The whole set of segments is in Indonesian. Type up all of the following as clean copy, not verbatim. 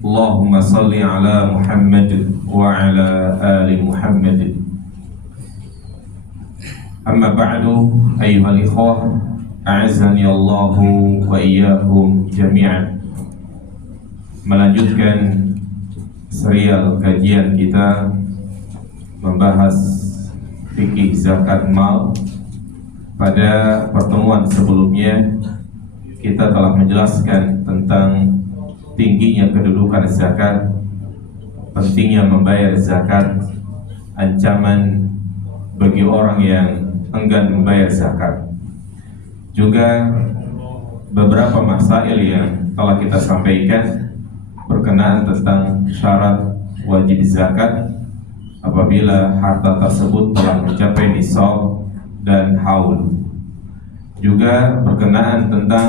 Allahumma salli ala Muhammad wa ala ali Muhammad. Amma ba'du, ayyuhal ikhwah, a'azzani Allahu wa iyyakum jami'an. Melanjutkan serial kajian kita membahas fikih zakat mal. Pada pertemuan sebelumnya kita telah menjelaskan tentang tingginya kedudukan zakat, pentingnya membayar zakat, ancaman bagi orang yang enggan membayar zakat. Juga beberapa masail yang telah kita sampaikan berkenaan tentang syarat wajib zakat apabila harta tersebut telah mencapai nisab dan haul. Juga berkenaan tentang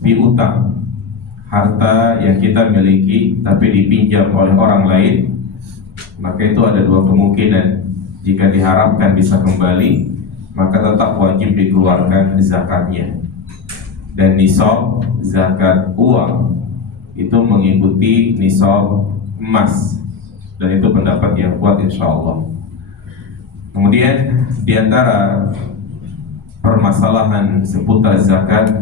piutang, harta yang kita miliki tapi dipinjam oleh orang lain, maka itu ada dua kemungkinan. Jika diharapkan bisa kembali, maka tetap wajib dikeluarkan zakatnya. Dan nisab zakat uang itu mengikuti nisab emas, dan itu pendapat yang kuat insyaallah. Kemudian diantara permasalahan seputar zakat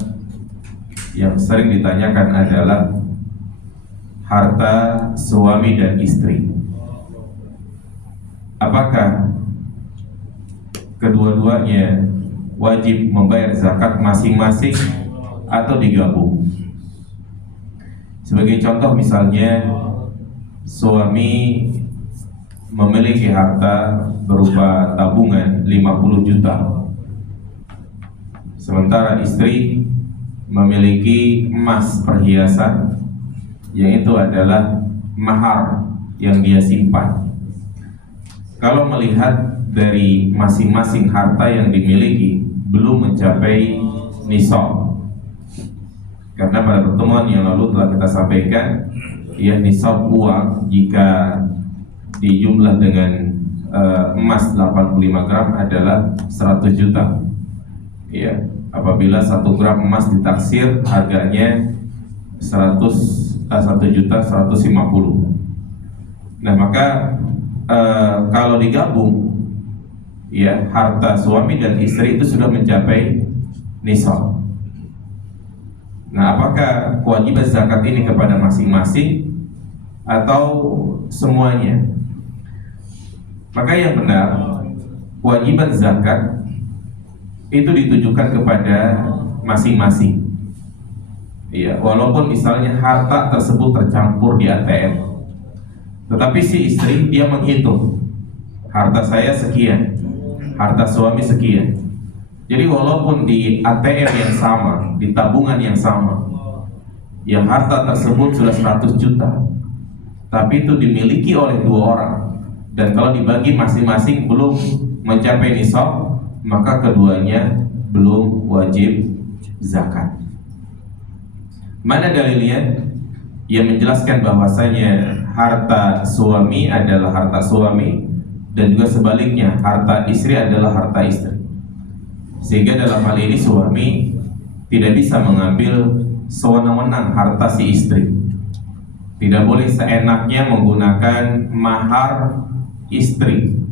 yang sering ditanyakan adalah harta suami dan istri. Apakah kedua-duanya wajib membayar zakat masing-masing atau digabung? Sebagai contoh misalnya, suami memiliki harta berupa tabungan 50 juta, sementara istri memiliki emas perhiasan yang itu adalah mahar yang dia simpan. Kalau melihat dari masing-masing harta yang dimiliki belum mencapai nisab, karena pada pertemuan yang lalu telah kita sampaikan, ya, nisab uang jika dijumlah dengan emas 85 gram adalah 100 juta. Ya, apabila 1 gram emas ditaksir harganya 1.150.000. Nah, maka kalau digabung, ya, harta suami dan istri itu sudah mencapai nisab. Nah, apakah kewajiban zakat ini kepada masing-masing atau semuanya? Maka yang benar, kewajiban zakat itu ditujukan kepada masing-masing. Ya, walaupun misalnya harta tersebut tercampur di ATM, tetapi si istri dia menghitung, harta saya sekian, harta suami sekian. Jadi walaupun di ATM yang sama, di tabungan yang sama, yang harta tersebut sudah 100 juta, tapi itu dimiliki oleh dua orang, dan kalau dibagi masing-masing belum mencapai nisab, maka keduanya belum wajib zakat. Mana dalilnya? Yang menjelaskan bahwasanya harta suami adalah harta suami, dan juga sebaliknya harta istri adalah harta istri. Sehingga dalam hal ini suami tidak bisa mengambil sewenang-wenang harta si istri. Tidak boleh seenaknya menggunakan mahar istri.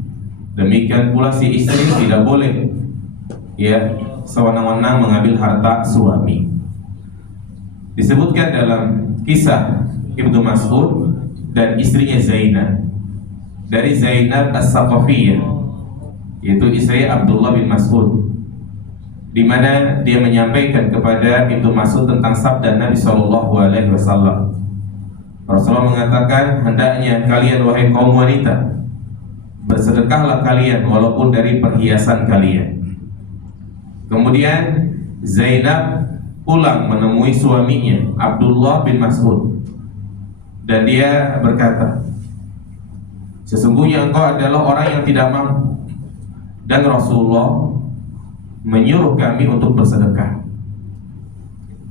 Demikian pula si istri tidak boleh, ya, sewenang-wenang mengambil harta suami. Disebutkan dalam kisah Ibnu Mas'ud dan istrinya Zainab, dari Zainab As-Saqafiyah, yaitu istri Abdullah bin Mas'ud, di mana dia menyampaikan kepada Ibnu Mas'ud tentang sabda Nabi SAW. Rasulullah mengatakan, hendaknya kalian wahai kaum wanita, bersedekahlah kalian walaupun dari perhiasan kalian. Kemudian Zainab pulang menemui suaminya Abdullah bin Mas'ud, dan dia berkata, sesungguhnya engkau adalah orang yang tidak mampu, dan Rasulullah menyuruh kami untuk bersedekah.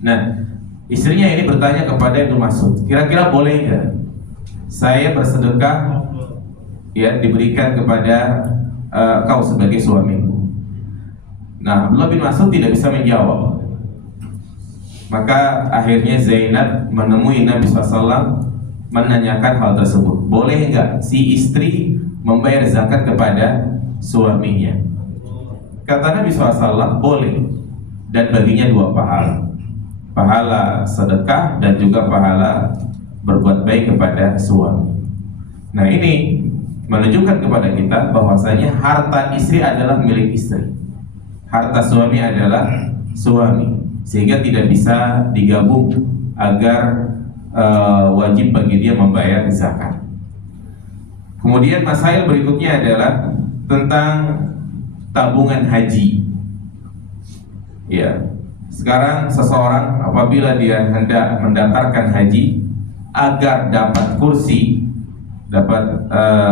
Nah, istrinya ini bertanya kepada Ibnu Mas'ud, kira-kira boleh nggak saya bersedekah, ya, diberikan kepada kau sebagai suamiku? Nah, Abdullah bin Mas'ud tidak bisa menjawab. Maka akhirnya Zainab menemui Nabi SAW, menanyakan hal tersebut. Boleh nggak si istri membayar zakat kepada suaminya? Kata Nabi SAW, boleh. Dan baginya 2 pahala. Pahala sedekah dan juga pahala berbuat baik kepada suami. Nah, ini menunjukkan kepada kita bahwasanya harta istri adalah milik istri, harta suami adalah suami, sehingga tidak bisa digabung agar wajib bagi dia membayar zakat. Kemudian masail berikutnya adalah tentang tabungan haji. Ya, sekarang seseorang apabila dia hendak mendaftarkan haji, agar dapat kursi, dapat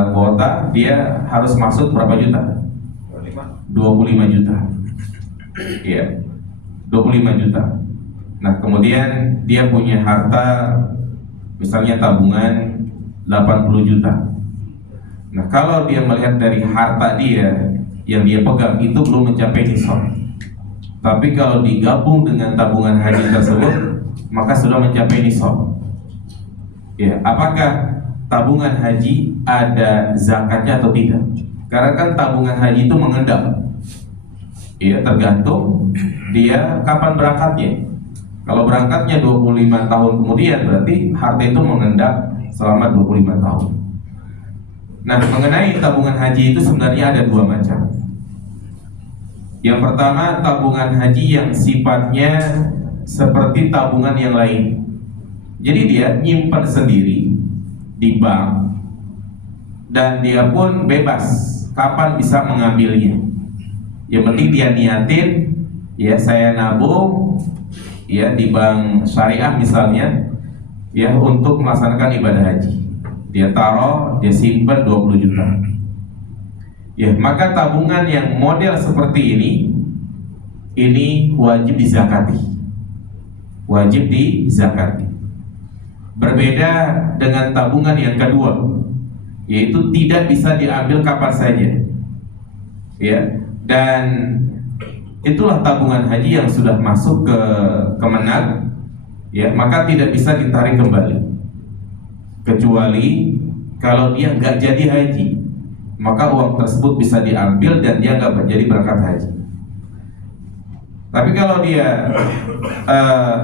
kuota, dia harus masuk berapa juta? 25 juta. Iya, 25 juta. Nah, kemudian dia punya harta misalnya tabungan 80 juta. Nah, kalau dia melihat dari harta dia yang dia pegang itu belum mencapai nisab, tapi kalau digabung dengan tabungan haji tersebut maka sudah mencapai nisab. Ya, apakah tabungan haji ada zakatnya atau tidak? Karena kan tabungan haji itu mengendap. Ya, tergantung dia kapan berangkatnya. Kalau berangkatnya 25 tahun kemudian, berarti harta itu mengendap selama 25 tahun. Nah, mengenai tabungan haji itu sebenarnya ada 2 macam. Yang pertama, tabungan haji yang sifatnya seperti tabungan yang lain. Jadi dia nyimpan sendiri di bank dan dia pun bebas kapan bisa mengambilnya. Yang penting dia niatin, ya saya nabung ya di bank syariah misalnya, ya untuk melaksanakan ibadah haji. Dia taruh, dia simpan 20 juta. Ya, maka tabungan yang model seperti ini wajib dizakati. Wajib dizakati. Berbeda dengan tabungan yang kedua, yaitu tidak bisa diambil kapan saja. Ya, dan itulah tabungan haji yang sudah masuk ke Kemenag, ya, maka tidak bisa ditarik kembali. Kecuali kalau dia nggak jadi haji, maka uang tersebut bisa diambil dan dia nggak jadi berangkat haji. Tapi kalau dia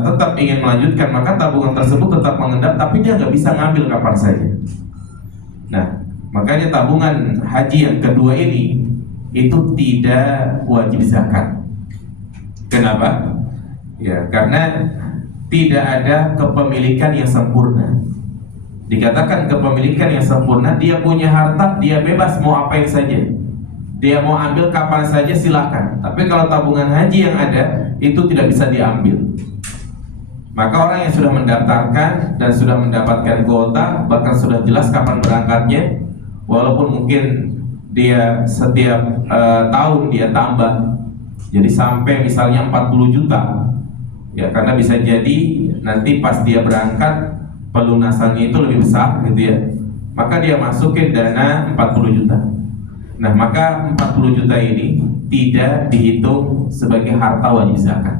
tetap ingin melanjutkan, maka tabungan tersebut tetap mengendap, tapi dia nggak bisa ngambil kapan saja. Nah, makanya tabungan haji yang kedua ini itu tidak wajib zakat. Kenapa? Ya, karena tidak ada kepemilikan yang sempurna. Dikatakan kepemilikan yang sempurna, dia punya harta, dia bebas mau apain saja. Dia mau ambil kapan saja silakan. Tapi kalau tabungan haji yang ada itu tidak bisa diambil. Maka orang yang sudah mendaftarkan dan sudah mendapatkan kuota, bahkan sudah jelas kapan berangkatnya, walaupun mungkin dia setiap tahun dia tambah, jadi sampai misalnya 40 juta, ya karena bisa jadi nanti pas dia berangkat pelunasannya itu lebih besar gitu ya, maka dia masukin dana 40 juta. Nah, maka 40 juta ini tidak dihitung sebagai harta wajib zakat.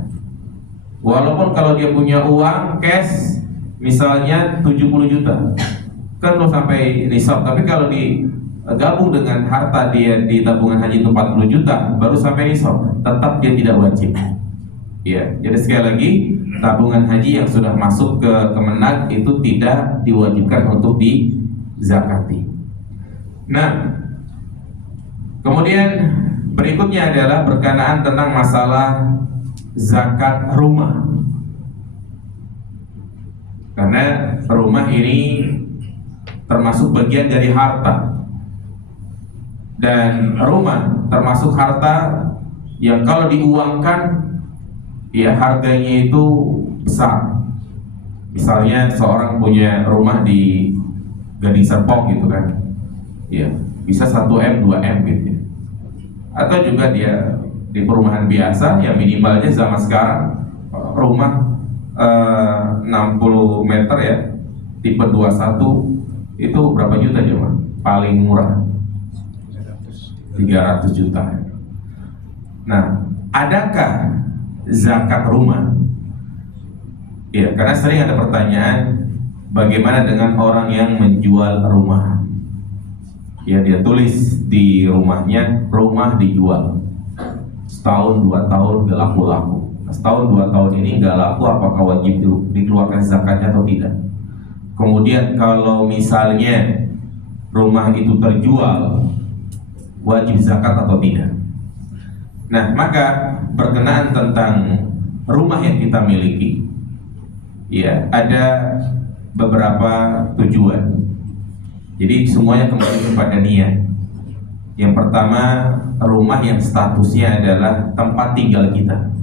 Walaupun kalau dia punya uang cash misalnya 70 juta, kan belum sampai nisab, tapi kalau digabung dengan harta dia di tabungan haji itu 40 juta baru sampai nisab, tetap dia tidak wajib. Ya, jadi sekali lagi tabungan haji yang sudah masuk ke Kemenag itu tidak diwajibkan untuk dizakati. Nah, kemudian berikutnya adalah berkenaan tentang masalah zakat rumah. Karena rumah ini termasuk bagian dari harta. Dan rumah termasuk harta yang kalau diuangkan ya harganya itu besar. Misalnya seorang punya rumah di Gading Serpong gitu kan, ya bisa 1M, 2M gitu ya. Atau juga dia di perumahan biasa yang minimalnya zaman sekarang rumah 60 meter ya, tipe 21 itu berapa juta coba? Paling murah 300 juta. Nah, adakah zakat rumah? Ya, karena sering ada pertanyaan, bagaimana dengan orang yang menjual rumah? Ya, dia tulis di rumahnya, rumah dijual. Setahun, 2 tahun gak laku-laku. Setahun, 2 tahun ini gak laku, apakah wajib dikeluarkan zakatnya atau tidak? Kemudian kalau misalnya rumah itu terjual, wajib zakat atau tidak? Nah, maka berkenaan tentang rumah yang kita miliki, ya, ada beberapa tujuan. Jadi semuanya kembali kepada niat. Yang pertama, rumah yang statusnya adalah tempat tinggal kita.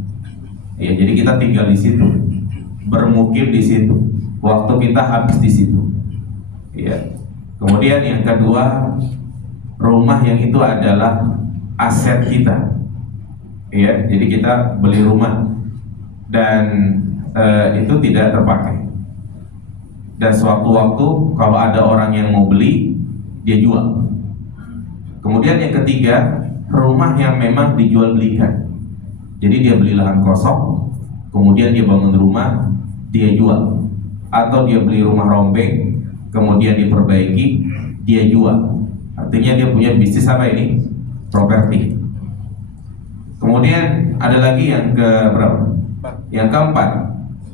Ya, jadi kita tinggal di situ, bermukim di situ, waktu kita habis di situ. Ya. Kemudian yang kedua, rumah yang itu adalah aset kita. Ya, jadi kita beli rumah dan itu tidak terpakai. Dan sewaktu-waktu kalau ada orang yang mau beli, dia jual. Kemudian yang ketiga, rumah yang memang dijual belikan. Jadi dia beli lahan kosong, kemudian dia bangun rumah, dia jual. Atau dia beli rumah rombeng, kemudian diperbaiki, dia jual. Artinya dia punya bisnis apa ini? Properti. Kemudian ada lagi yang berapa? Yang keempat,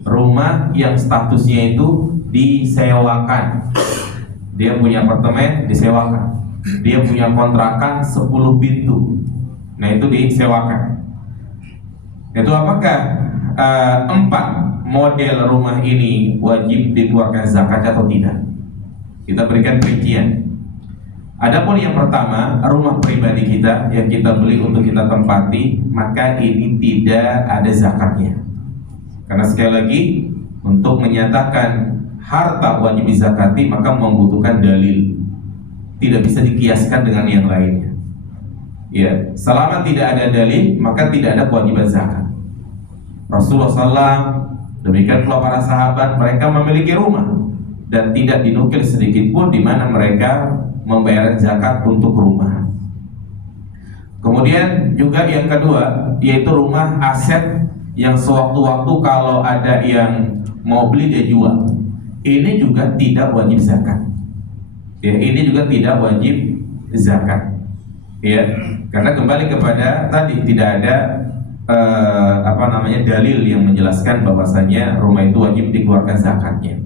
rumah yang statusnya itu disewakan. Dia punya apartemen, disewakan. Dia punya kontrakan 10 pintu. Nah, itu disewakan. Itu apakah 4 model rumah ini wajib dikeluarkan zakat atau tidak? Kita berikan rincian. Adapun yang pertama, rumah pribadi kita yang kita beli untuk kita tempati, maka ini tidak ada zakatnya. Karena sekali lagi, untuk menyatakan harta wajib dizakati maka membutuhkan dalil. Tidak bisa dikiaskan dengan yang lainnya. Ya, selama tidak ada dalil, maka tidak ada kewajiban zakat. Rasulullah SAW, demikian pula para sahabat, mereka memiliki rumah dan tidak dinukil sedikit pun di mana mereka membayar zakat untuk rumah. Kemudian juga yang kedua, yaitu rumah aset yang sewaktu-waktu kalau ada yang mau beli dia jual. Ini juga tidak wajib zakat. Ya, ini juga tidak wajib zakat. Ya, karena kembali kepada tadi tidak ada dalil yang menjelaskan bahwasanya rumah itu wajib dikeluarkan zakatnya.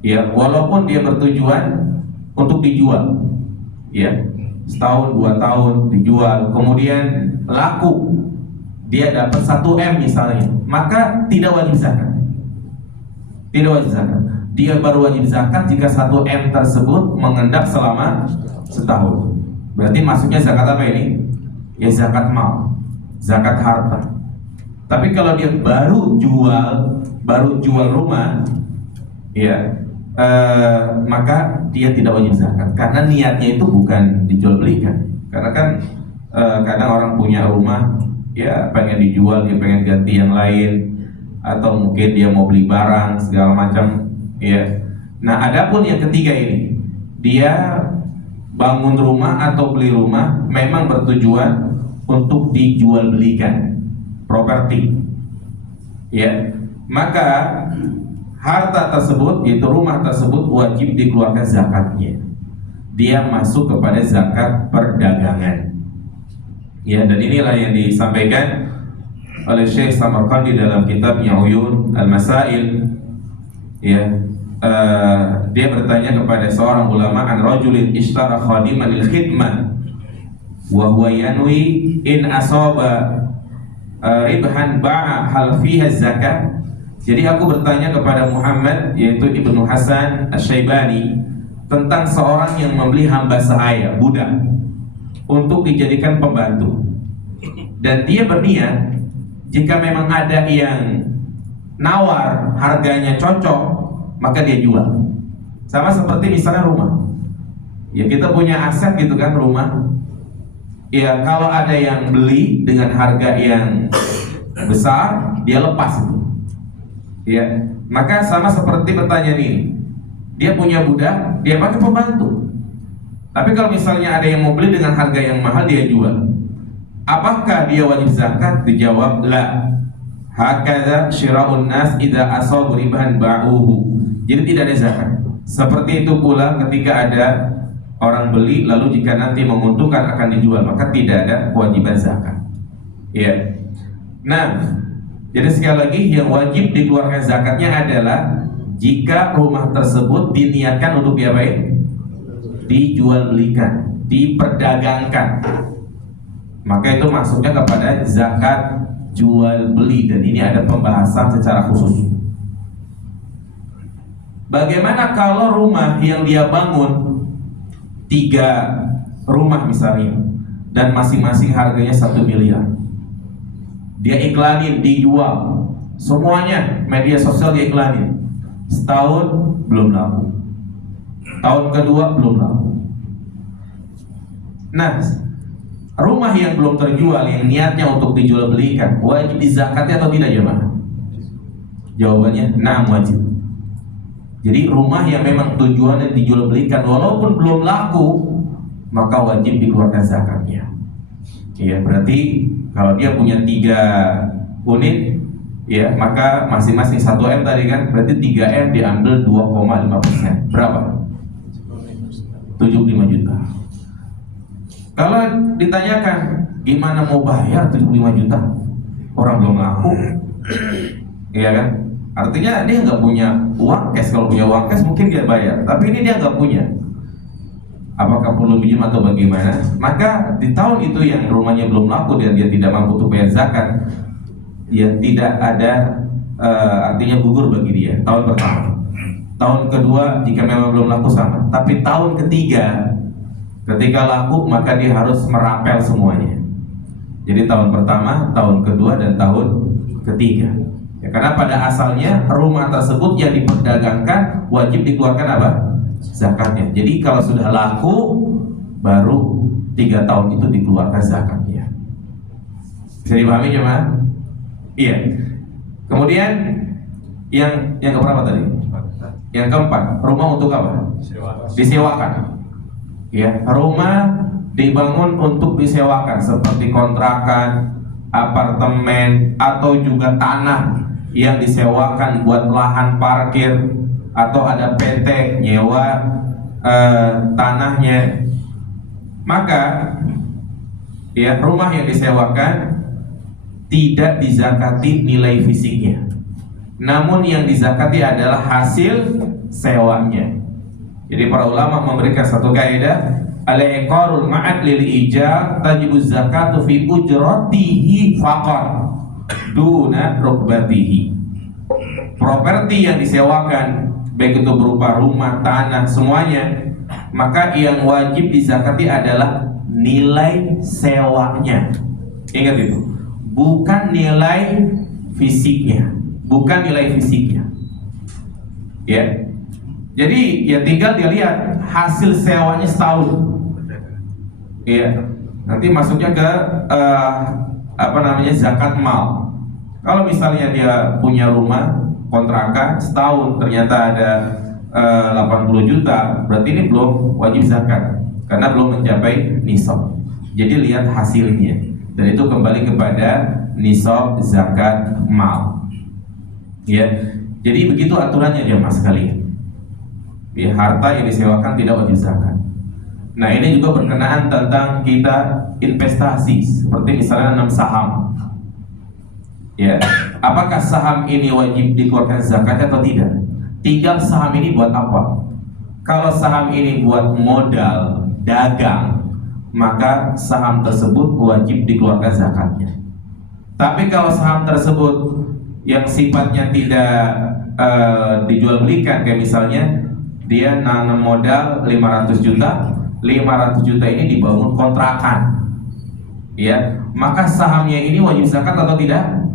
Ya, walaupun dia bertujuan untuk dijual, ya, setahun 2 tahun dijual, kemudian laku, dia dapat 1 M misalnya, maka tidak wajib zakat. Tidak wajib zakat. Dia baru wajib zakat jika 1 M tersebut mengendap selama setahun. Berarti masuknya zakat apa ini? Ya, zakat mal, zakat harta. Tapi kalau dia baru jual rumah, ya, maka dia tidak wajib zakat karena niatnya itu bukan dijual belikan. Karena kan kadang orang punya rumah, ya, pengen dijual, dia pengen ganti yang lain, atau mungkin dia mau beli barang segala macam, ya. Nah, adapun yang ketiga ini, dia bangun rumah atau beli rumah memang bertujuan untuk dijual belikan, properti, ya, maka harta tersebut, yaitu rumah tersebut, wajib dikeluarkan zakatnya. Dia masuk kepada zakat perdagangan. Ya, dan inilah yang disampaikan oleh Syekh Samarqandi dalam kitabnya Uyun Al-Masail. Ya, dia bertanya kepada seorang ulama, an rajulin ishtara khadiman lil khidmah wa huwa yanwi in asaba ribhan ba'a hal fiha zakat. Jadi aku bertanya kepada Muhammad, yaitu Ibnu Hasan Asy-Syaibani, tentang seorang yang membeli hamba sahaya, budak, untuk dijadikan pembantu. Dan dia berniat, jika memang ada yang nawar, harganya cocok, maka dia jual. Sama seperti misalnya rumah. Ya, kita punya aset gitu kan, rumah. Ya, kalau ada yang beli dengan harga yang besar, dia lepas itu. Ya, maka sama seperti pertanyaan ini. Dia punya budak, dia pakai pembantu. Tapi kalau misalnya ada yang mau beli dengan harga yang mahal, dia jual. Apakah dia wajib zakat? Dijawab la. Hakadza syira'un nas idza asabu riban ba'uhu. Jadi tidak ada zakat. Seperti itu pula ketika ada orang beli lalu jika nanti menguntungkan akan dijual, maka tidak ada kewajiban zakat. Ya. Nah, jadi sekali lagi yang wajib dikeluarkan zakatnya adalah jika rumah tersebut diniatkan untuk diapain? Dijual belikan, diperdagangkan. Maka itu masuknya kepada zakat jual beli, dan ini ada pembahasan secara khusus. Bagaimana kalau rumah yang dia bangun 3 rumah misalnya, dan masing-masing harganya 1 miliar, dia iklanin, dijual semuanya, media sosial dia iklanin, setahun belum laku, tahun kedua belum laku. Nah, rumah yang belum terjual, yang niatnya untuk dijual belikan, wajib dizakati atau tidak jemaah? Jawabannya, na'am, wajib. Jadi rumah yang memang tujuannya dijual belikan walaupun belum laku, maka wajib dikeluarkan zakatnya. Ya, berarti kalau dia punya 3 unit, ya maka masing-masing 1 M tadi kan, berarti 3 M diambil 2,5%. Berapa? 75 juta. Kalau ditanyakan gimana mau bayar 75 juta, orang belum laku, iya kan? Artinya dia nggak punya uang cash. Kalau punya uang cash mungkin dia bayar, tapi ini dia nggak punya. Apakah perlu pinjam atau bagaimana? Maka di tahun itu yang rumahnya belum laku dan dia tidak mampu untuk bayar zakat, ya tidak ada artinya gugur bagi dia tahun pertama. Tahun kedua jika memang belum laku sama, tapi tahun ketiga ketika laku maka dia harus merapel semuanya. Jadi tahun pertama, tahun kedua, dan tahun ketiga. Ya, karena pada asalnya rumah tersebut yang diperdagangkan wajib dikeluarkan apa? Zakatnya. Jadi kalau sudah laku baru 3 tahun itu dikeluarkan zakatnya. Bisa dipahami jemaah? Iya. Kemudian yang keberapa tadi? Yang keempat, rumah untuk apa? Disewakan. Ya, rumah dibangun untuk disewakan seperti kontrakan, apartemen, atau juga tanah yang disewakan buat lahan parkir, atau ada PT nyewa tanahnya. Maka ya rumah yang disewakan tidak dizakati nilai fisiknya, namun yang dizakati adalah hasil sewanya. Jadi para ulama memberikan satu kaidah, al-iqarul ma'ad lil ijar tajibu zakatu fi ujratihi faqat duna rukbatihi. Properti yang disewakan, baik itu berupa rumah, tanah, semuanya, maka yang wajib dizakati adalah nilai sewanya. Ingat itu, bukan nilai fisiknya, bukan nilai fisiknya. Ya. Jadi ya tinggal dia lihat hasil sewanya setahun. Iya. Nanti masuknya ke zakat mal. Kalau misalnya dia punya rumah kontrakan setahun ternyata ada 80 juta, berarti ini belum wajib zakat karena belum mencapai nisab. Jadi lihat hasilnya, dan itu kembali kepada nisab zakat mal. Ya. Jadi begitu aturannya jemaah sekalian. Ya, harta yang disewakan tidak wajib zakat. Nah, ini juga berkenaan tentang kita investasi, seperti misalnya nanam saham. Ya, apakah saham ini wajib dikeluarkan zakat atau tidak? Tinggal saham ini buat apa? Kalau saham ini buat modal dagang, maka saham tersebut wajib dikeluarkan zakatnya. Tapi kalau saham tersebut yang sifatnya tidak dijual belikan, kayak misalnya dia nanam modal 500 juta, 500 juta ini dibangun kontrakan, ya, maka sahamnya ini wajib zakat atau tidak?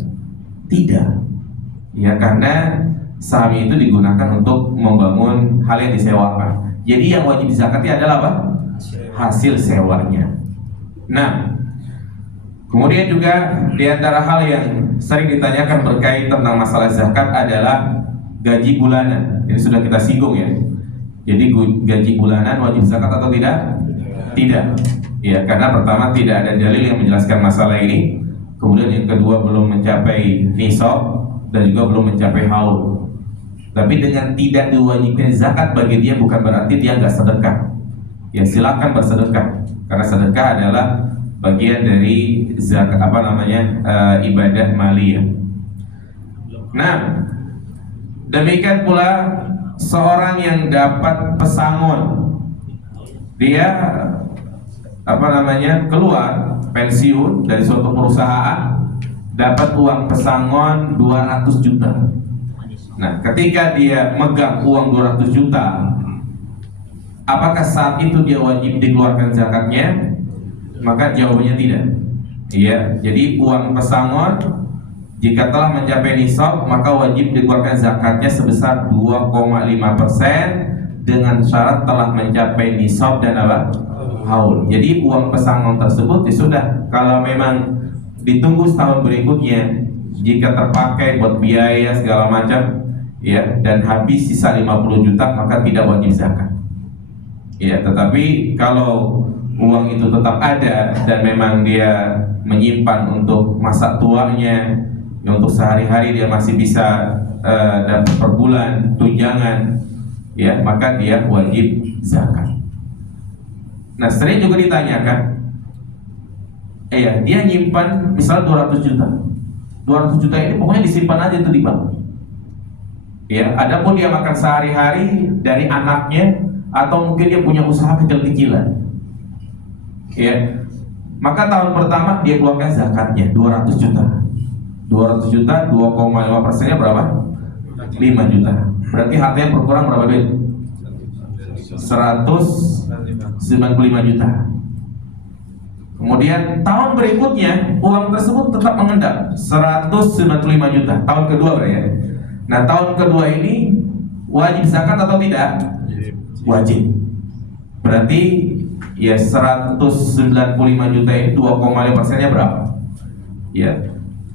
Tidak, ya, karena sahamnya itu digunakan untuk membangun hal yang disewakan. Jadi yang wajib dizakati adalah apa? Hasil sewanya. Nah, kemudian juga di antara hal yang sering ditanyakan berkait tentang masalah zakat adalah gaji bulanan. Ini sudah kita singgung ya. Jadi gaji bulanan wajib zakat atau tidak? Tidak. Ya, karena pertama tidak ada dalil yang menjelaskan masalah ini. kemudian yang kedua belum mencapai nisab, dan juga belum mencapai haul. Tapi dengan tidak diwajibkan zakat bagi dia bukan berarti dia nggak sedekah. Ya silakan bersedekah, karena sedekah adalah bagian dari zakat ibadah maliyah. Nah, demikian pula seorang yang dapat pesangon, dia keluar pensiun dari suatu perusahaan, dapat uang pesangon 200 juta. Nah, ketika dia megang uang 200 juta, apakah saat itu dia wajib dikeluarkan zakatnya? Maka jawabannya tidak. Iya, jadi uang pesangon jika telah mencapai nisab maka wajib dikeluarkan zakatnya sebesar 2,5% dengan syarat telah mencapai nisab dan haul. Jadi uang pesangon tersebut sudah, kalau memang ditunggu setahun berikutnya, jika terpakai buat biaya segala macam, ya, dan habis sisa 50 juta maka tidak wajib zakat. Ya, tetapi kalau uang itu tetap ada dan memang dia menyimpan untuk masa tuanya, ya, untuk sehari-hari dia masih bisa dapat per bulan tunjangan, ya, maka dia wajib zakat. Nah, sering juga ditanyakan, dia nyimpan misalnya 200 juta. 200 juta ini pokoknya disimpan aja itu di bank. Ya, adapun dia makan sehari-hari dari anaknya atau mungkin dia punya usaha kecil-kecilan. Ya. Maka tahun pertama dia keluarkan zakatnya 200 juta. 200 juta 2,5%-nya berapa? 5 juta. Berarti hartanya berkurang berapa duit? 195 juta. Kemudian tahun berikutnya uang tersebut tetap mengendap 195 juta. Tahun kedua berarti ya. Nah, tahun kedua ini wajib zakat atau tidak? Wajib. Berarti ya 195 juta ini 2,5%-nya berapa? Ya.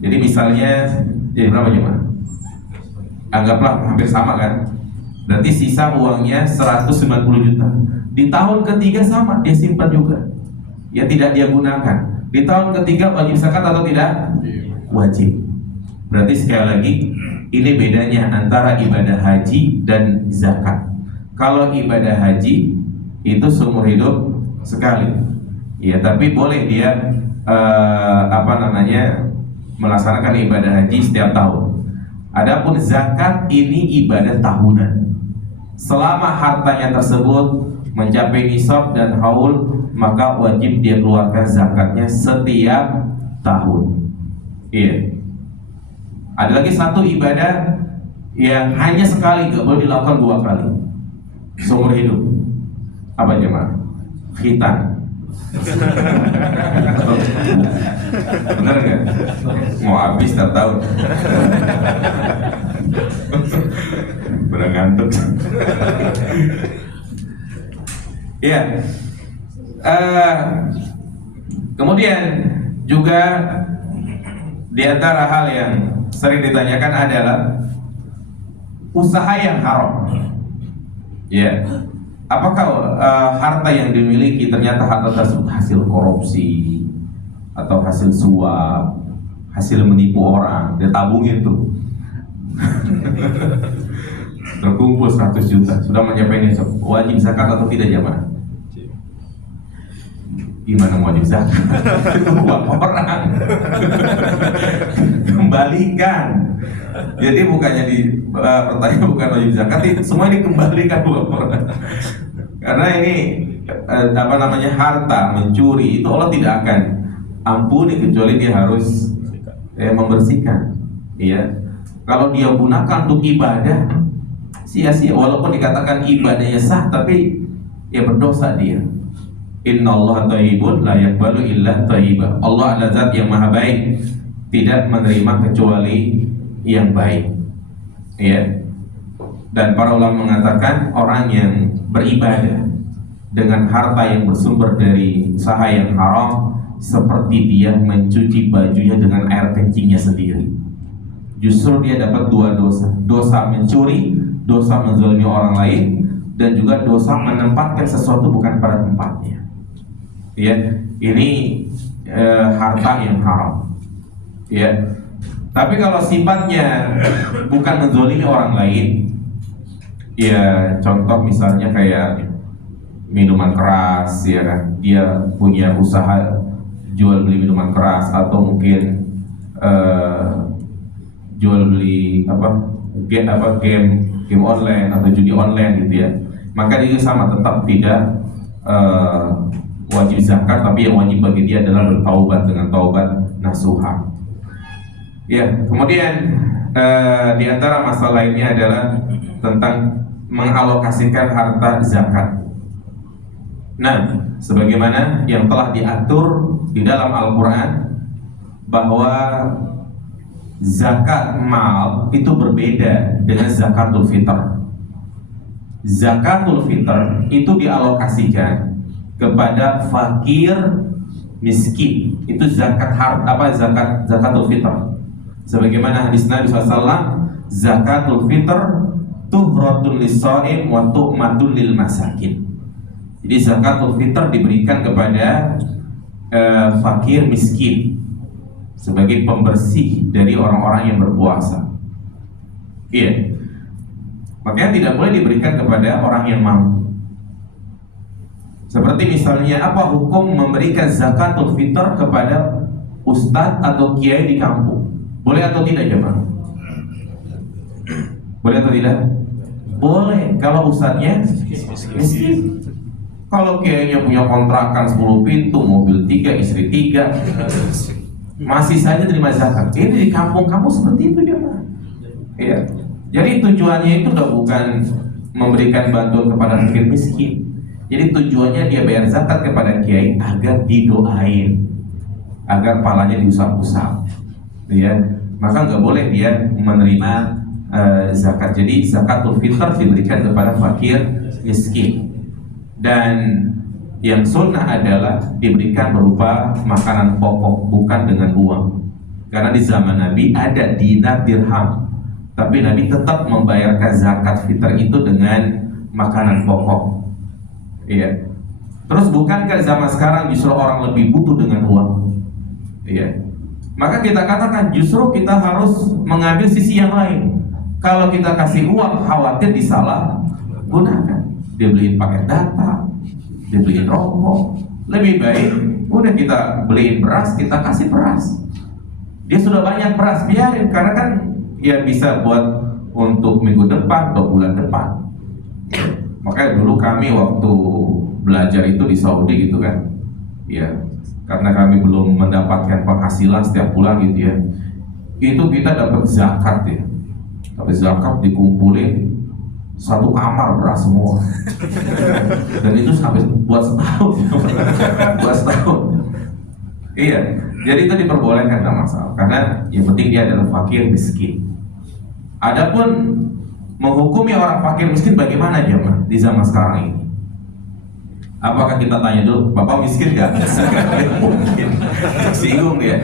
Jadi misalnya jadi berapa jemaah? Anggaplah hampir sama kan? Berarti sisa uangnya 190 juta. Di tahun ketiga sama, dia simpan juga. Ya, tidak dia gunakan. Di tahun ketiga wajib zakat atau tidak? Wajib. Berarti sekali lagi ini bedanya antara ibadah haji dan zakat. Kalau ibadah haji itu seumur hidup sekali. Ya, tapi boleh dia melaksanakan ibadah haji setiap tahun. Adapun zakat ini ibadah tahunan. Selama hartanya tersebut mencapai nisab dan haul, maka wajib dia keluarkan zakatnya setiap tahun. Iya. Ada lagi satu ibadah yang hanya sekali, gak boleh dilakukan 2 kali seumur hidup. Apa jemaah? Khitan. Benar nggak? Mau habis tiap tahun. Benar ngantuk. Ya. Kemudian juga di antara hal yang sering ditanyakan adalah usaha yang haram. Ya. Apakah harta yang dimiliki ternyata harta tersebut hasil korupsi atau hasil suap, hasil menipu orang, dia tabungin tuh. Terkumpul 100 juta, sudah mencapai nisab, wajib zakat atau tidak jemaah? Gimana wajib zakat? Itu uang orang. Kembalikan. Jadi bukannya pertanyaan bukan wajib zakat, semua dikembalikan uang orang. Karena ini harta mencuri itu Allah tidak akan ampuni kecuali dia harus membersihkan. Iya. Kalau dia gunakan untuk ibadah sia-sia, walaupun dikatakan ibadahnya sah, tapi ya berdosa dia. Innallaha thayyibun la yaqbalu illa thayyiba. Allah adalah zat yang maha baik, tidak menerima kecuali yang baik. Ya. Dan para ulama mengatakan orang yang beribadah dengan harta yang bersumber dari usaha yang haram seperti dia mencuci bajunya dengan air kencingnya sendiri. Justru dia dapat 2 dosa. Dosa mencuri, dosa menzalimi orang lain, dan juga dosa menempatkan sesuatu bukan pada tempatnya. Ya, ini harta yang haram. ya. Tapi kalau sifatnya bukan menzolimi orang lain, ya contoh misalnya kayak minuman keras, ya kan, dia punya usaha jual beli minuman keras, atau mungkin jual beli game online atau judi online gitu ya, maka dia sama tetap tidak wajib zakat, tapi yang wajib bagi dia adalah bertaubat dengan taubat nasuha. Ya, kemudian di antara masalah lainnya adalah tentang mengalokasikan harta zakat. Nah, sebagaimana yang telah diatur di dalam Al-Quran bahwa zakat mal itu berbeda dengan zakatul fitr. Zakatul fitr itu dialokasikan kepada fakir miskin. Itu zakat zakatul fitr. Sebagaimana hadis Nabi SAW, zakatul fitr tuhratun lis-shaim wa tu'matun lil masakin. Jadi zakatul fitr diberikan kepada fakir miskin sebagai pembersih dari orang-orang yang berpuasa. Iya. Makanya tidak boleh diberikan kepada orang yang mampu. Seperti misalnya, apa hukum memberikan zakatul fitr kepada ustadz atau kiai di kampung? Boleh atau tidak, jemaah? Boleh atau tidak? Boleh, kalau ustadznya miskin. Kalau kiainya punya kontrakan 10 pintu, mobil 3, istri 3, masih saja terima zakat. Ini di kampung-kampung seperti itu, jemaah. Iya. Jadi tujuannya itu udah bukan memberikan bantuan kepada fakir miskin. Jadi tujuannya dia bayar zakat kepada kiai agar didoain, agar palanya diusap-usap. Ya, maka nggak boleh dia menerima zakat. Jadi zakatul fitr diberikan kepada fakir miskin, dan yang sunnah adalah diberikan berupa makanan pokok, bukan dengan uang. Karena di zaman Nabi ada dinar dirham, tapi Nabi tetap membayarkan zakat fitr itu dengan makanan pokok. Iya. Terus bukankah zaman sekarang justru orang lebih butuh dengan uang? Iya. Maka kita katakan justru kita harus mengambil sisi yang lain. Kalau kita kasih uang, khawatir disalah gunakan. Dibeliin paket data, dibeliin rokok. Lebih baik udah kita beliin beras, kita kasih beras. Dia sudah banyak beras, biarin, karena kan ya bisa buat untuk minggu depan atau bulan depan. Makanya dulu kami waktu belajar itu di Saudi gitu kan, ya, karena kami belum mendapatkan penghasilan setiap bulan gitu ya, itu kita dapat zakat ya, dapat zakat dikumpulin satu kamar beras semua, dan itu sampai buat setahun, buat setahun. Iya, jadi itu diperbolehkan, nggak masalah, karena yang penting dia adalah fakir miskin. Adapun menghukumi orang fakir miskin bagaimana jemaah di zaman sekarang ini? Apakah kita tanya dulu, Bapak miskin nggak? Mungkin tersinggung dia.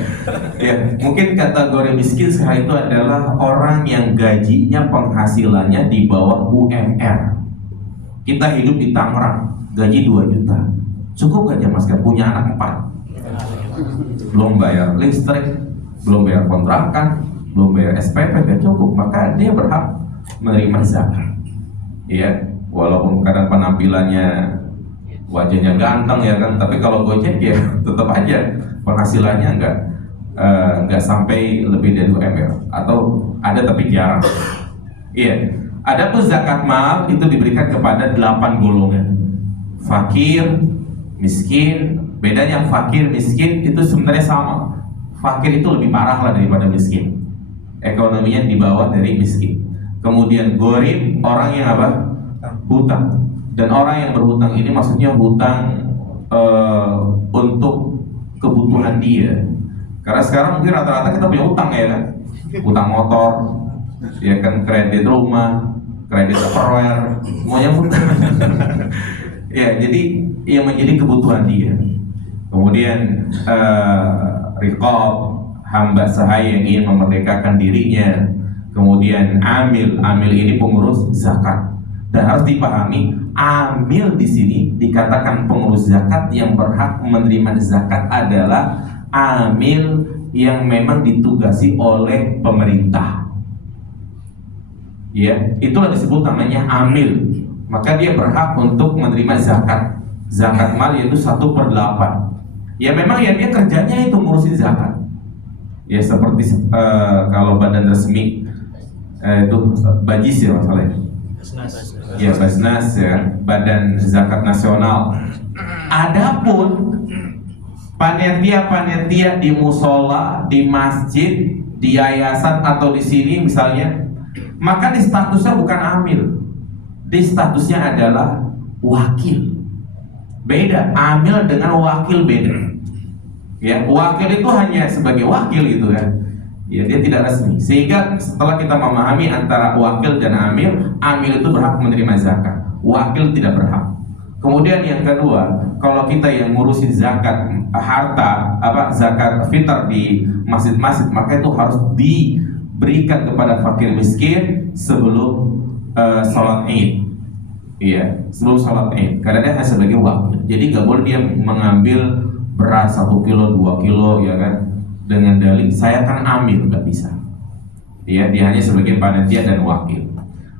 Ya, mungkin kategori miskin sekarang itu adalah orang yang gajinya penghasilannya di bawah UMR. Kita hidup di Tangerang, gaji 2 juta. Cukup gak jemaah sekalian? Punya anak 4, belum bayar listrik, belum bayar kontrakan, belum bayar SPP, gak cukup. Maka dia berhak menerima zakat. Ya, walaupun kadang penampilannya wajahnya ganteng ya kan, tapi kalau gojek ya tetap aja penghasilannya nggak sampai lebih dari UMR, atau ada tapi jarang. Iya. Adapun zakat mal itu diberikan kepada 8 golongan. Fakir, miskin. Bedanya fakir miskin itu sebenarnya sama. Fakir itu lebih parah lah daripada miskin. Ekonominya di bawah dari miskin. Kemudian gharib, orang yang apa? Hutang. Dan orang yang berhutang ini maksudnya hutang untuk kebutuhan dia. Karena sekarang mungkin rata-rata kita punya hutang ya kan, hutang motor, ya kan, kredit rumah, kredit Tupperware, semuanya hutang. Ya, jadi yang menjadi kebutuhan dia. Kemudian riqab, hamba sahaya yang ingin memerdekakan dirinya. Kemudian amil ini pengurus zakat. Dan harus dipahami, amil di sini dikatakan pengurus zakat. Yang berhak menerima zakat adalah amil yang memang ditugasi oleh pemerintah. Ya, itulah disebut namanya amil. Maka dia berhak untuk menerima zakat. Zakat mal yaitu 1/8. Ya memang ya dia kerjanya itu ngurusin zakat. Ya seperti kalau badan resmi itu Bajis ya masalahnya. Ya Basnas ya, Badan Zakat Nasional. Adapun panitia-panitia di musola, di masjid, di yayasan atau di sini misalnya, maka di statusnya bukan amil, di statusnya adalah wakil. Beda, amil dengan wakil beda. Ya, wakil itu hanya sebagai wakil gitu kan. Ya, dia tidak resmi. Sehingga setelah kita memahami antara wakil dan amil, amil itu berhak menerima zakat, wakil tidak berhak. Kemudian yang kedua, kalau kita yang ngurusin zakat harta, zakat fitr di masjid-masjid, maka itu harus diberikan kepada fakir miskin sebelum sholat Id. Iya, sebelum sholat Id. Karena dia hanya sebagai wakil. Jadi nggak boleh dia mengambil beras 1 kilo, 2 kilo, ya kan? Dengan dalih saya kan amil, nggak bisa. Ya, dia hanya sebagai panitia dan wakil.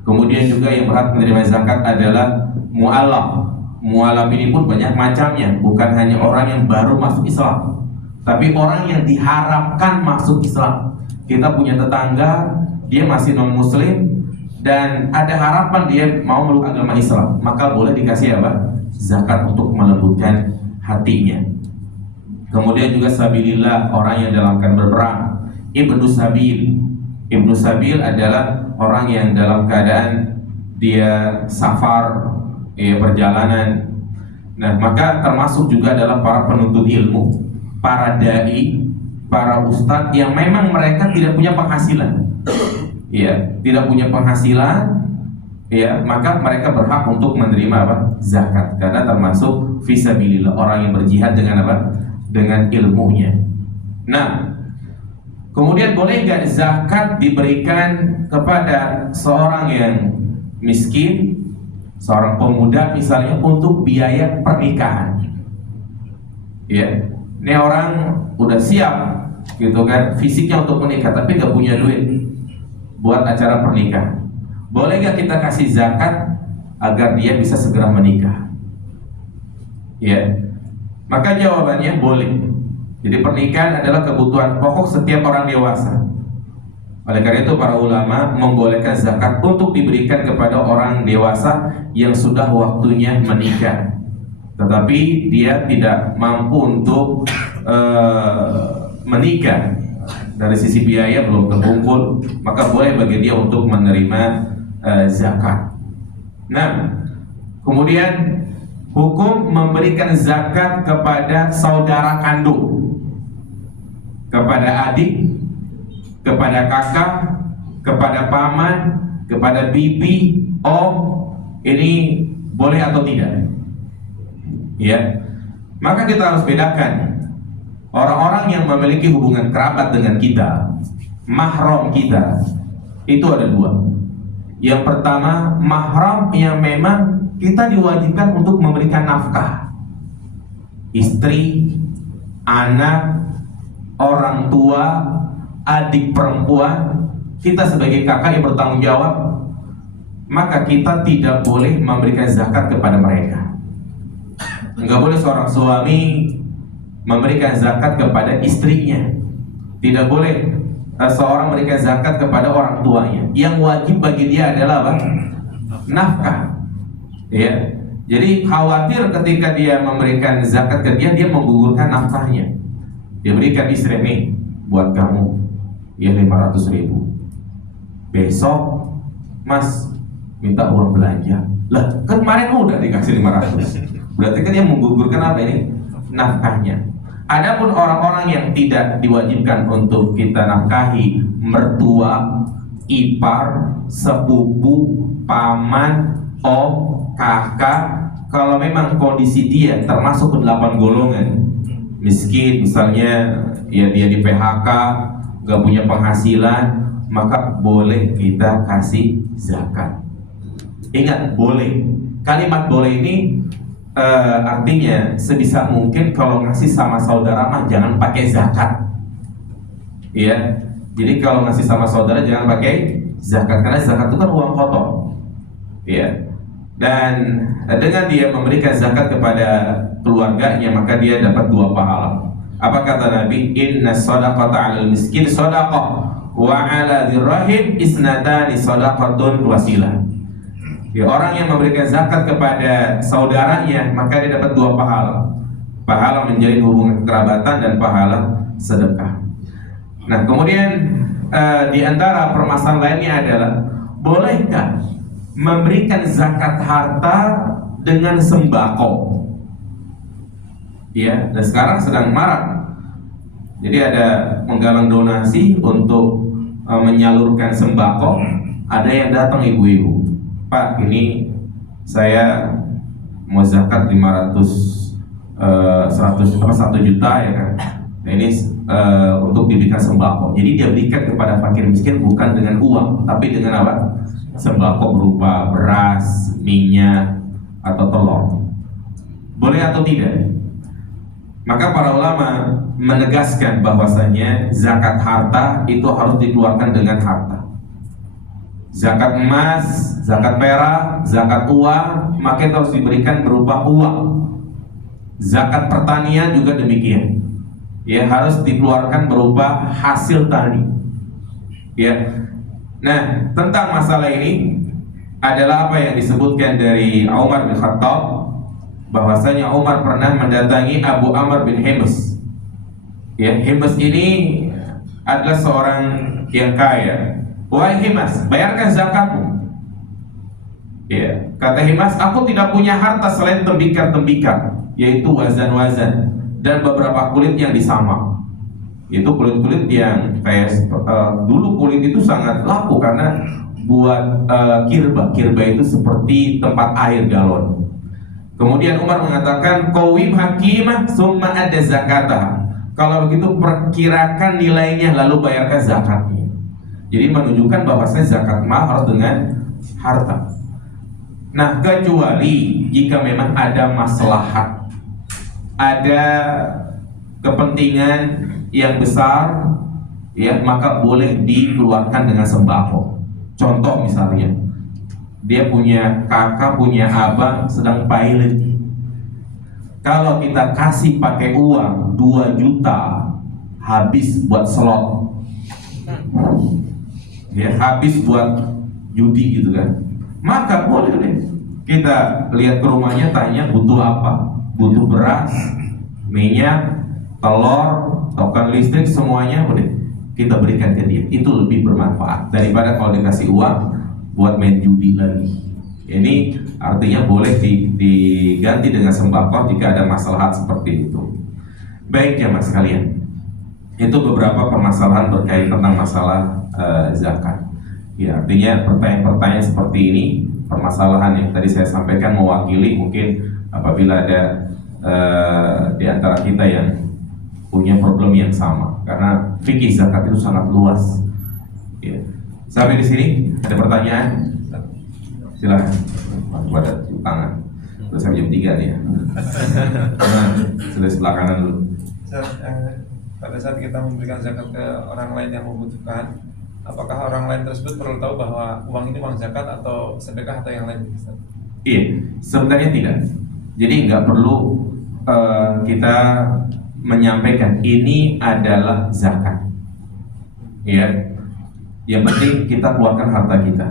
Kemudian juga yang berhak menerima zakat adalah mu'alaf. Mu'alaf ini pun banyak macamnya, bukan hanya orang yang baru masuk Islam, tapi orang yang diharapkan masuk Islam. Kita punya tetangga, dia masih non muslim dan ada harapan dia mau meluk agama Islam, maka boleh dikasih apa? Zakat untuk melembutkan hatinya. Kemudian juga sabilillah, orang yang dalam keadaan berperang. Ibnu sabil. Ibnu sabil adalah orang yang dalam keadaan dia safar, perjalanan. Nah, maka termasuk juga adalah para penuntut ilmu, para dai, para ustadz yang memang mereka tidak punya penghasilan. Ya, tidak punya penghasilan, ya, maka mereka berhak untuk menerima apa? Zakat, karena termasuk fisabilillah, orang yang berjihad dengan apa? Dengan ilmunya. Nah, kemudian boleh nggak zakat diberikan kepada seorang yang miskin, seorang pemuda misalnya, untuk biaya pernikahan? Ya, ini orang udah siap gitu kan, fisiknya untuk menikah, tapi nggak punya duit buat acara pernikahan. Boleh nggak kita kasih zakat agar dia bisa segera menikah? Ya, maka jawabannya boleh. Jadi pernikahan adalah kebutuhan pokok setiap orang dewasa. Oleh karena itu para ulama membolehkan zakat untuk diberikan kepada orang dewasa yang sudah waktunya menikah, tetapi dia tidak mampu untuk menikah, dari sisi biaya belum terkumpul, maka boleh bagi dia untuk menerima zakat. Nah, kemudian hukum memberikan zakat kepada saudara kandung, kepada adik, kepada kakak, kepada paman, kepada bibi, om, ini boleh atau tidak? Ya, maka kita harus bedakan orang-orang yang memiliki hubungan kerabat dengan kita, mahram kita, itu ada dua. Yang pertama, mahram yang memang kita diwajibkan untuk memberikan nafkah, istri, anak, orang tua, adik perempuan, kita sebagai kakak yang bertanggung jawab, maka kita tidak boleh memberikan zakat kepada mereka. Enggak boleh seorang suami memberikan zakat kepada istrinya. Tidak boleh seorang memberikan zakat kepada orang tuanya. Yang wajib bagi dia adalah apa? Nafkah. Ya. Jadi khawatir ketika dia memberikan zakat ke dia menggugurkan nafkahnya. Dia berikan istri nih, buat kamu ya 500.000. Besok Mas minta uang belanja. Lah, kan kemarin udah dikasih 500. Berarti kan dia menggugurkan apa ini? Nafkahnya. Adapun orang-orang yang tidak diwajibkan untuk kita nafkahi, mertua, ipar, sepupu, paman, om, kakak, kalau memang kondisi dia termasuk ke 8 golongan, miskin misalnya, ya dia di PHK, gak punya penghasilan, maka boleh kita kasih zakat. Ingat, boleh. Kalimat boleh ini artinya sebisa mungkin kalau ngasih sama saudara mah jangan pakai zakat. Ya, jadi kalau ngasih sama saudara jangan pakai zakat, karena zakat itu kan uang kotor. Ya, dan dengan dia memberikan zakat kepada keluarganya, maka dia dapat 2 pahala. Apa kata Nabi? Inna shadaqata 'alal miskin shadaqah wa 'ala dzirrahim isnatani shadaqatun wasilah. Ya, orang yang memberikan zakat kepada saudaranya, maka dia dapat 2 pahala. Pahala menjalin hubungan kerabatan dan pahala sedekah. Nah, kemudian di antara permasalahan lainnya adalah, bolehkah memberikan zakat harta dengan sembako? Ya, dan sekarang sedang marak. Jadi ada menggalang donasi untuk menyalurkan sembako. Ada yang datang ibu-ibu, Pak, ini saya mau zakat 100 juta ya kan. Nah, ini untuk diberikan sembako. Jadi dia berikan kepada fakir miskin bukan dengan uang, tapi dengan apa? Sembako berupa beras, minyak, atau telur. Boleh atau tidak? Maka para ulama menegaskan bahwasanya zakat harta itu harus dikeluarkan dengan harta. Zakat emas, zakat perak, zakat uang, maka itu harus diberikan berupa uang. Zakat pertanian juga demikian. Ya, harus dikeluarkan berupa hasil tani. Ya. Nah, tentang masalah ini adalah apa yang disebutkan dari Umar bin Khattab, bahwasanya Umar pernah mendatangi Abu Amr bin Hims. Ya, Hims ini adalah seorang yang kaya. Wahai Hims, bayarkan zakatmu. Ya, kata Hims, aku tidak punya harta selain tembikar-tembikar, yaitu wazan-wazan dan beberapa kulit yang disamak. Itu kulit-kulit yang kayak dulu kulit itu sangat laku karena buat kirba. Kirba itu seperti tempat air galon. Kemudian Umar mengatakan, qawim hakimah summa ada zakatah. Kalau begitu perkirakan nilainya lalu bayarkan zakatnya. Jadi menunjukkan bahwasanya zakat mal harus dengan harta. Nah, kecuali jika memang ada maslahat, ada kepentingan yang besar, ya, maka boleh dikeluarkan dengan sembako. Contoh misalnya, dia punya kakak, punya abang sedang pilot. Kalau kita kasih pakai uang 2 juta, habis buat slot, ya, habis buat judi gitu kan, maka boleh deh kita lihat ke rumahnya, tanya butuh apa, butuh beras, minyak, telur, token listrik, semuanya boleh kita berikan ke dia. Itu lebih bermanfaat daripada kalau dikasih uang buat main judi lagi. Ini artinya boleh diganti dengan sembako jika ada masalah seperti itu. Baik jamaah sekalian, itu beberapa permasalahan berkaitan tentang masalah zakat. Ya, artinya pertanyaan-pertanyaan seperti ini, permasalahan yang tadi saya sampaikan mewakili mungkin apabila ada di antara kita yang punya problem yang sama, karena fikih zakat itu sangat luas. Ya. Sampai di sini ada pertanyaan? Silakan. Pada tangan. Terus sampai jam 3 nih ya. Nah, sudah sebelah kanan dulu. Pada saat kita memberikan zakat ke orang lain yang membutuhkan, apakah orang lain tersebut perlu tahu bahwa uang ini uang zakat atau sedekah atau yang lain? Iya, sebenarnya tidak. Jadi nggak perlu kita menyampaikan ini adalah zakat. Ya, yang penting kita keluarkan harta kita.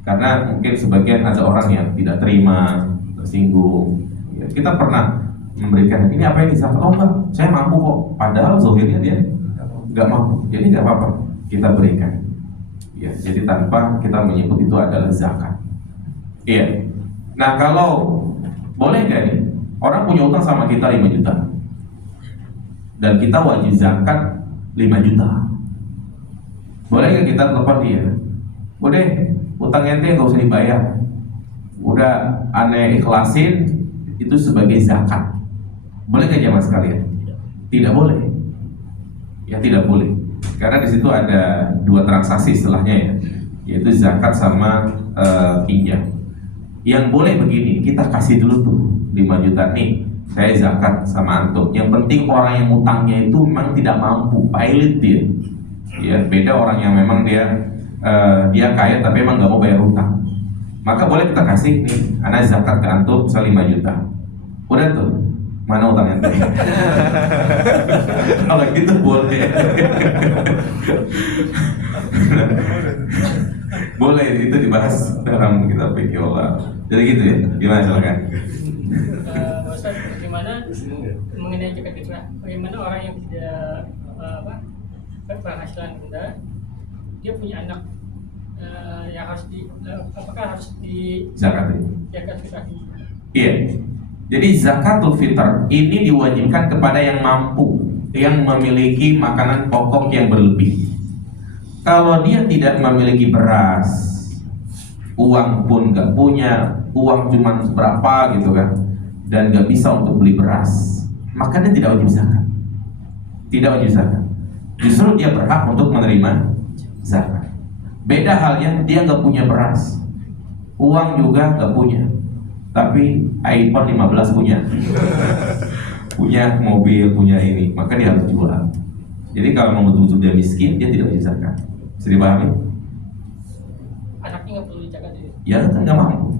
Karena mungkin sebagian ada orang yang tidak terima, tersinggung. Ya, kita pernah memberikan ini apa ini zakat? Oh enggak, saya mampu kok. Padahal zahirnya dia nggak mampu. Jadi nggak apa-apa, kita berikan. Ya, jadi tanpa kita menyebut itu adalah zakat. Iya. Nah, kalau boleh nggak nih, orang punya utang sama kita 5 juta dan kita wajib zakat 5 juta. Boleh nggak kita telepon dia? Boleh, utang ente nggak usah dibayar. Udah aneh ikhlasin itu sebagai zakat. Boleh nggak jamaah sekalian? Tidak boleh. Ya, tidak boleh. Karena di situ ada 2 transaksi istilahnya ya, yaitu zakat sama pinjam. Yang boleh begini, kita kasih dulu tuh 5 juta nih, saya zakat sama antum. Yang penting orang yang utangnya itu memang tidak mampu, pilot dia. Ya, beda orang yang memang dia kaya tapi emang nggak mau bayar utang. Maka boleh kita kasih nih, anak zakat ke antum 5 juta. Udah tuh, mana utangnya? Kalau gitu boleh. Boleh, itu dibahas dalam kitab fikih Allah. Jadi gitu ya, gimana silakan? Ustaz, bagaimana mengenai zakat fitrah? Bagaimana orang yang tidak berpenghasilan rendah, dia punya anak yang harus apakah harus di Zakat. zakat fitrah? Iya. Jadi zakatul fitr ini diwajibkan kepada yang mampu, yang memiliki makanan pokok yang berlebih. Kalau dia tidak memiliki beras, uang pun nggak punya, uang cuma berapa gitu kan, dan nggak bisa untuk beli beras, maka dia tidak wajib zakat. Tidak wajib zakat. Justru dia berhak untuk menerima zakat. Beda halnya dia nggak punya beras, uang juga nggak punya, tapi iPhone 15 punya, punya mobil, punya ini, maka dia harus jual. Jadi kalau mau betul-betul dia miskin, dia tidak wajib zakat. Bisa dipahami? Anaknya nggak perlu zakat itu. Ya kan nggak mampu.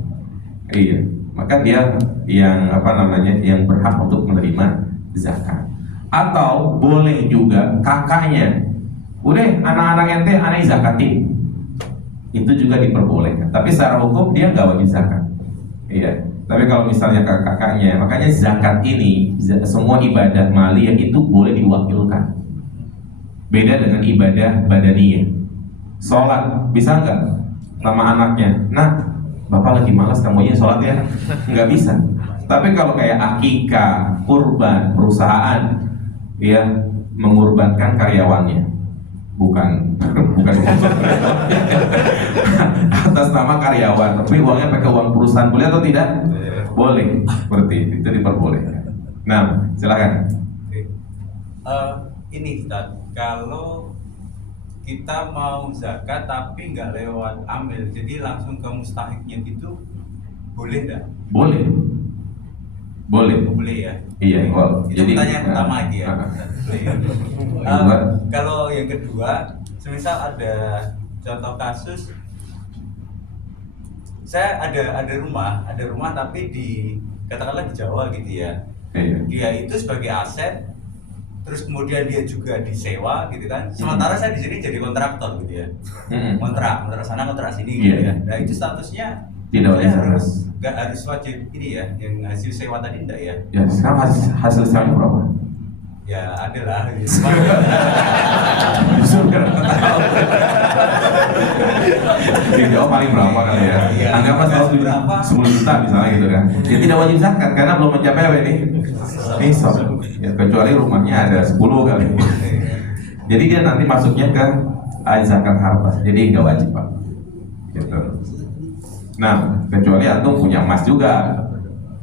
Iya, maka dia yang berhak untuk menerima zakat. Atau boleh juga kakaknya, udah anak-anak ente aneh zakatin, itu juga diperbolehkan. Tapi secara hukum dia nggak wajib zakat. Iya. Tapi kalau misalnya kakaknya, makanya zakat ini semua ibadah maliyah itu boleh diwakilkan. Beda dengan ibadah badaniyah. Sholat bisa nggak sama anaknya? Nah, bapak lagi malas, kamu aja sholat ya? Nggak bisa. Tapi kalau kayak akikah, kurban, perusahaan, dia mengorbankan karyawannya, bukan atas nama karyawan, tapi uangnya pakai uang perusahaan, boleh atau tidak? Boleh, seperti itu diperbolehkan. Nah, silakan. Ini Ustaz, kalau kita mau zakat tapi nggak lewat amil, jadi langsung ke mustahiknya gitu, boleh nggak? Boleh. Boleh ya. Iya, Itu jadi pertanyaan pertama aja ya. Boleh ya. Kedua. Kalau yang kedua, semisal ada contoh kasus, saya ada rumah tapi katakanlah di Jawa gitu ya. Iya. Dia itu sebagai aset, terus kemudian dia juga disewa gitu kan. Sementara saya di sini jadi kontraktor gitu ya. Kontrak sana, kontrak sini gitu Iya. ya. Nah itu statusnya Tidak wajib zakat. nggak harus wajib ini ya, yang hasil sewa tadi enggak ya? Ya, sekarang hasil sewanya berapa? Ya ada lah. Gitu. Justru kan tahu. Di Jawa paling berapa kali ya? Iya. Anggaplah 10 juta misalnya gitu kan. Ya tidak wajib zakat karena belum mencapai apa ini? Nisab. Ya, kecuali rumahnya ada 10 kali. Jadi dia nanti masuknya ke zakat harta. Jadi nggak wajib Pak. Gitu. Nah, kecuali antum punya emas juga,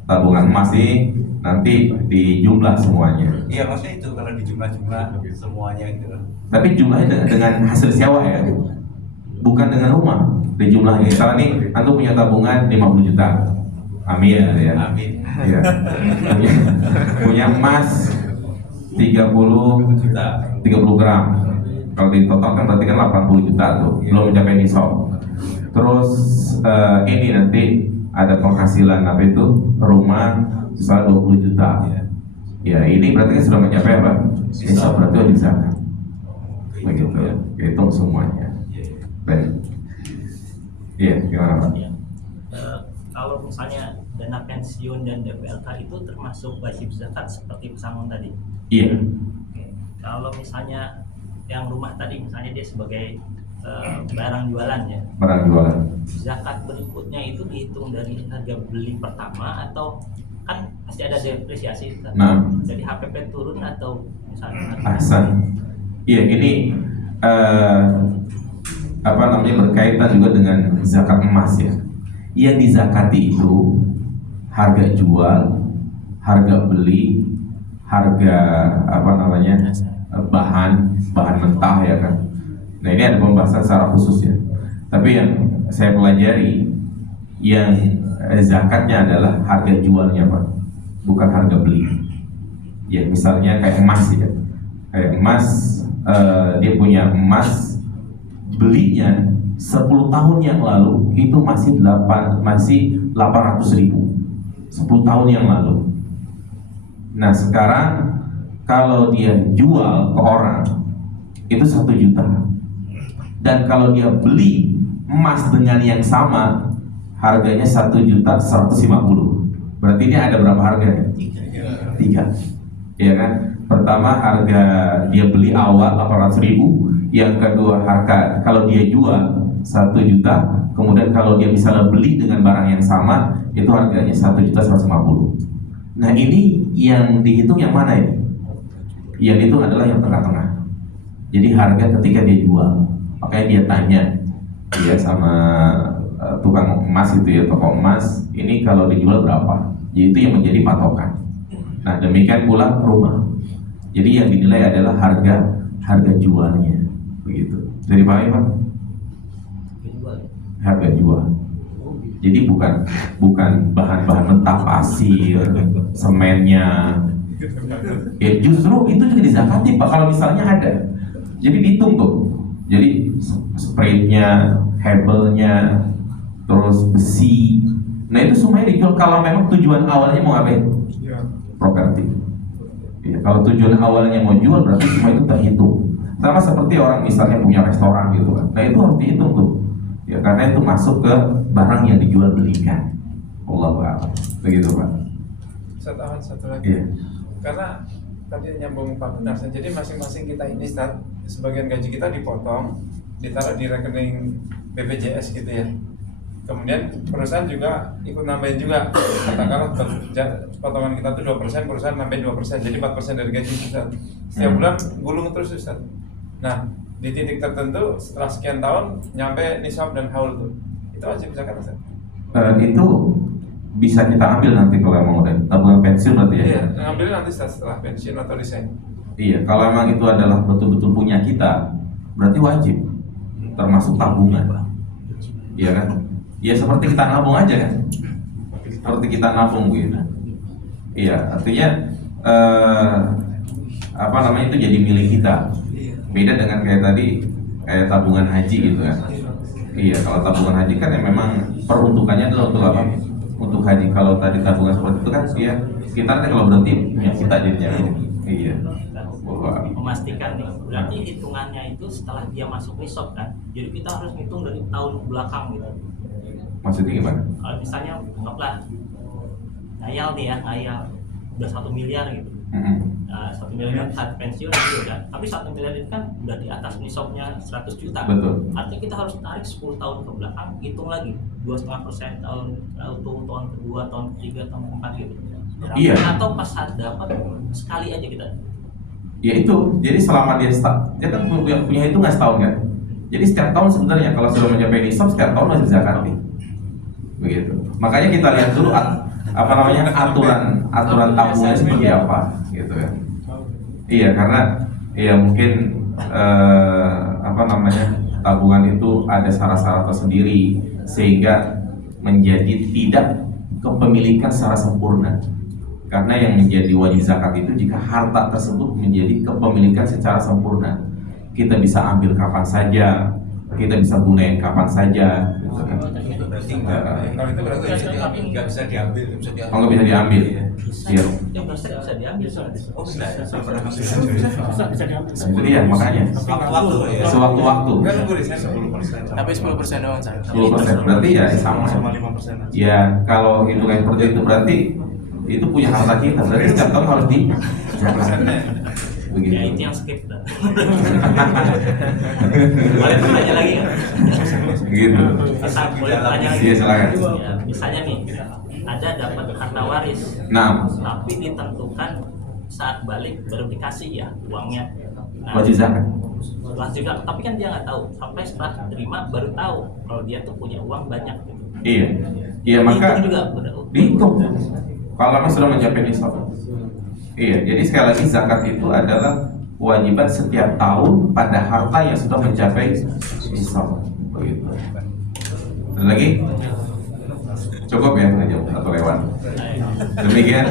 tabungan emas ini nanti dijumlah semuanya. Iya maksudnya itu kalau dijumlah-jumlah semuanya gitu. Tapi jumlahnya dengan hasil sewa ya, bukan dengan rumah. Dijumlahnya. Misalnya nih, antum punya tabungan 50 juta. Amin ya. Amin. Iya. Punya emas 30 gram. Kalau di total kan berarti kan 80 juta tuh, belum mencapai nisab. Terus ini nanti ada penghasilan apa itu rumah misalnya 20 juta. Ya ini berarti kan sudah mencapai apa? Nisab, berarti wajib zakat. Begitu ya, hitung semuanya. Baik. Iya, gimana Pak? Ya. Kalau misalnya dana pensiun dan DPLK itu termasuk wajib zakat seperti pesangon tadi. Iya. Oke. Kalau misalnya yang rumah tadi misalnya dia sebagai barang jualan ya. Barang jualan. Zakat berikutnya itu dihitung dari harga beli pertama atau kan pasti ada depresiasi. Nah. Jadi HPP turun atau misalnya Ahsan. Iya, ini berkaitan juga dengan zakat emas ya. Yang dizakati itu harga jual, harga beli, harga bahan mentah ya kan. Nah ini ada pembahasan secara khusus ya. Tapi yang saya pelajari yang zakatnya adalah harga jualnya Pak. bukan harga beli. Ya misalnya kayak emas ya, kayak emas, dia punya emas, belinya 10 tahun yang lalu itu masih 800.000, 10 tahun yang lalu. Nah sekarang kalau dia jual ke orang itu 1 juta, dan kalau dia beli emas dengan yang sama harganya 1.150.000. Berarti ini ada berapa harga? 3. Ya kan? Pertama harga dia beli awal 800.000, yang kedua harga kalau dia jual 1 juta, kemudian kalau dia misalnya beli dengan barang yang sama itu harganya 1.150.000. Nah ini yang dihitung yang mana ini? Yang itu adalah yang tengah-tengah. Jadi harga ketika dia jual, makanya dia tanya dia sama tukang emas itu ya, toko emas, ini kalau dijual berapa? Jadi itu yang menjadi patokan. Nah demikian pula rumah. Jadi yang dinilai adalah harga jualnya, begitu. Jadi Pak Iman, harga jual. Jadi bukan bahan-bahan mentah, pasir, semennya. Ya justru itu juga dizakati Pak kalau misalnya ada. Jadi dihitung tuh. Jadi spraynya, hebelnya, terus besi. Nah itu semuanya dijual kalau memang tujuan awalnya mau ngapain? Properti. Ya, kalau tujuan awalnya mau jual berarti semua itu terhitung. Sama seperti orang misalnya punya restoran gitu kan. Nah itu harus dihitung tuh. Ya karena itu masuk ke barang yang dijual belikan. Allahu a'lam. Begitu Pak. Satu lagi. Iya. Karena tadi nyambung Pak Benar, jadi masing-masing kita ini Ustaz, sebagian gaji kita dipotong, ditaruh di rekening BPJS gitu ya. Kemudian perusahaan juga ikut nambahin juga. Katakanlah potongan kita tuh 2%, perusahaan nambahin 2%, jadi 4% dari gaji Ustaz. Setiap bulan gulung terus Ustaz. Nah, di titik tertentu setelah sekian tahun nyampe nisab dan haul tuh. Itu wajib zakat Ustaz. Itu bisa kita ambil nanti kalau emang udah tabungan pensiun berarti ya. Iya, ngambil nanti setelah pensiun atau resign. Iya, kalau emang itu adalah betul-betul punya kita, berarti wajib, termasuk tabungan. Iya kan? Ya seperti kita nabung aja kan? Seperti kita nabung gitu. Iya, artinya apa namanya itu jadi milik kita. Beda dengan kayak tadi, kayak tabungan haji gitu kan. Iya, kalau tabungan haji kan ya memang peruntukannya adalah untuk apa? Untuk haji. Kalau tadi tabungan seperti itu kan ya kita nanti kalau berhenti ya kita jadinya. Iya. Memastikan nih, berarti hitungannya itu setelah dia masuk nisab kan. Jadi kita harus hitung dari tahun belakang gitu. Maksudnya gimana? Kalau misalnya anggaplah ngayal nih ya, ngayal udah 1 miliar gitu. Nah, 1 miliar saat pensiun gitu kan. Tapi 1 miliar itu kan udah di atas nisabnya 100 juta. Betul. Artinya kita harus tarik 10 tahun ke belakang, hitung lagi 2,5% tahun kedua, tahun ketiga, tahun keempat gitu. Iya. Atau pas saat dapat sekali aja kita. Ya itu, jadi selama dia kan punya hitungan setahun kan. Jadi setiap tahun sebenarnya kalau sudah mencapai nisab setiap tahun masih zakati. Begitu. Makanya kita lihat dulu apa namanya aturan tabungannya seperti apa, gitu kan. Iya, karena ya mungkin apa namanya tabungan itu ada syarat-syarat tersendiri sehingga menjadi tidak kepemilikan secara sempurna. Karena yang menjadi wajib zakat itu jika harta tersebut menjadi kepemilikan secara sempurna. Kita bisa ambil kapan saja, kita bisa gunain kapan saja. Gitu kan. Berarti Kalau itu berarti nggak bisa diambil, nggak bisa diambil. Oh nggak bisa diambil. Iya. Yang bisa diambil. Oh bisa, saya pernah ngambil. Bisa diambil. Nah, itu dia makanya. Waktu ya. Sewaktu-waktu. kan nunggu di sana 10%. Tapi 10% doang saya. 10%. Berarti ya sama. 5%. Ya kalau hitungan seperti itu berarti itu punya harta kita. Berarti setiap tahun harus di. Begitu. Ya itu yang skip dah. Boleh bertanya lagi nggak? Gitu. Boleh bertanya lagi. Iya silakan. Ya, misalnya nih ada dapat harta waris, Nah, tapi ditentukan saat balik baru dikasih ya uangnya. Nah, wajib zakat. wajib zakat. Tapi kan dia nggak tahu sampai setelah terima baru tahu kalau dia tuh punya uang banyak. Iya. Iya maka Itu juga dihitung. Kalau memang sudah mencapai nisab. Iya, jadi sekali lagi zakat itu adalah kewajiban setiap tahun pada harta yang sudah mencapai nisab. Begitu. Ada lagi? Cukup ya setengah jam atau lewat. Demikian.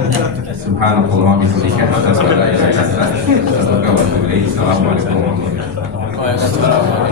Subhanallah bihamdika asyhadu an la ilaha illa anta astaghfiruka wa atubu ilaik. Assalamualaikum warahmatullahi wabarakatuh.